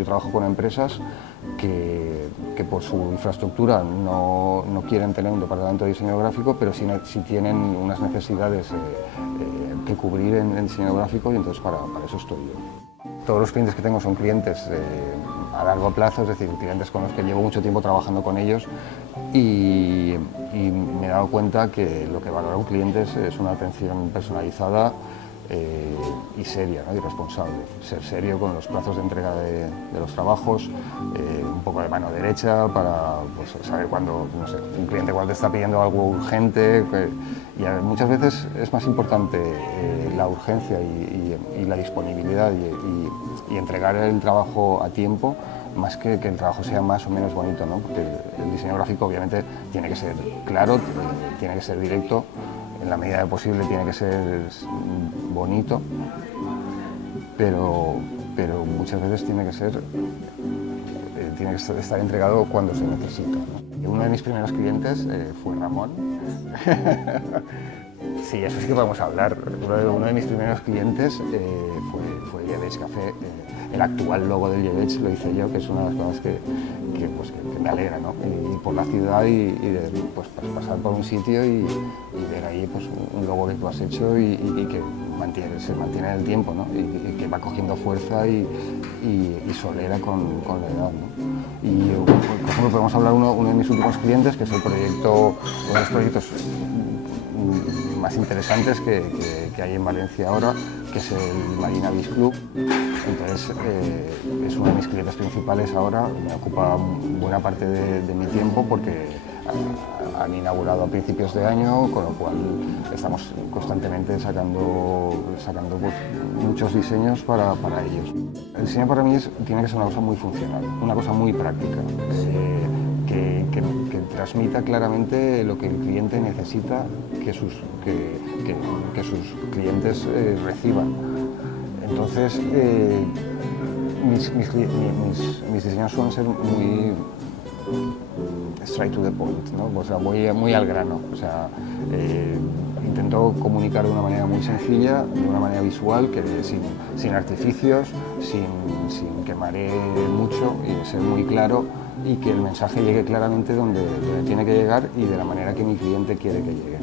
yo trabajo con empresas que por su infraestructura no quieren tener un departamento de diseño gráfico, pero sí tienen unas necesidades que cubrir en diseño gráfico, y entonces para eso estoy yo. Todos los clientes que tengo son clientes a largo plazo, es decir, clientes con los que llevo mucho tiempo trabajando con ellos, y me he dado cuenta que lo que valora un cliente es una atención personalizada y seria, ¿no? Y responsable. Ser serio con los plazos de entrega de los trabajos, un poco de mano derecha para pues, saber cuándo, no sé, un cliente cuando te está pidiendo algo urgente, y muchas veces es más importante la urgencia y la disponibilidad y entregar el trabajo a tiempo, más que el trabajo sea más o menos bonito, ¿no? Porque el diseño gráfico obviamente tiene que ser claro, tiene que ser directo, en la medida de posible tiene que ser bonito, pero muchas veces tiene que estar entregado cuando se necesita, ¿no? Uno de mis primeros clientes fue Ramón. Sí, eso sí que podemos hablar. Uno de mis primeros clientes fue Llebeig Café. El actual logo del Llebeig lo hice yo, que es una de las cosas que me alegra, ¿no? Ir por la ciudad y pues, pasar por un sitio y ver ahí pues, un logo que tú has hecho y que se mantiene en el tiempo, ¿no? Y que va cogiendo fuerza y solera con la edad, ¿no? Y, por ejemplo, podemos hablar uno de mis últimos clientes, que es uno de los proyectos más interesantes que hay en Valencia ahora, que es el Marina Beach Club. Entonces es uno de mis clientes principales ahora, me ocupa buena parte de mi tiempo porque han inaugurado a principios de año, con lo cual estamos constantemente sacando pues, muchos diseños para ellos. El diseño para mí tiene que ser una cosa muy funcional, una cosa muy práctica. Que transmita claramente lo que el cliente necesita que sus clientes reciban. Entonces, mis diseños suelen ser muy straight to the point, ¿no? O sea, voy muy al grano. O sea, intento comunicar de una manera muy sencilla, de una manera visual, sin artificios, sin que maree mucho, y ser muy claro, y que el mensaje llegue claramente donde tiene que llegar y de la manera que mi cliente quiere que llegue.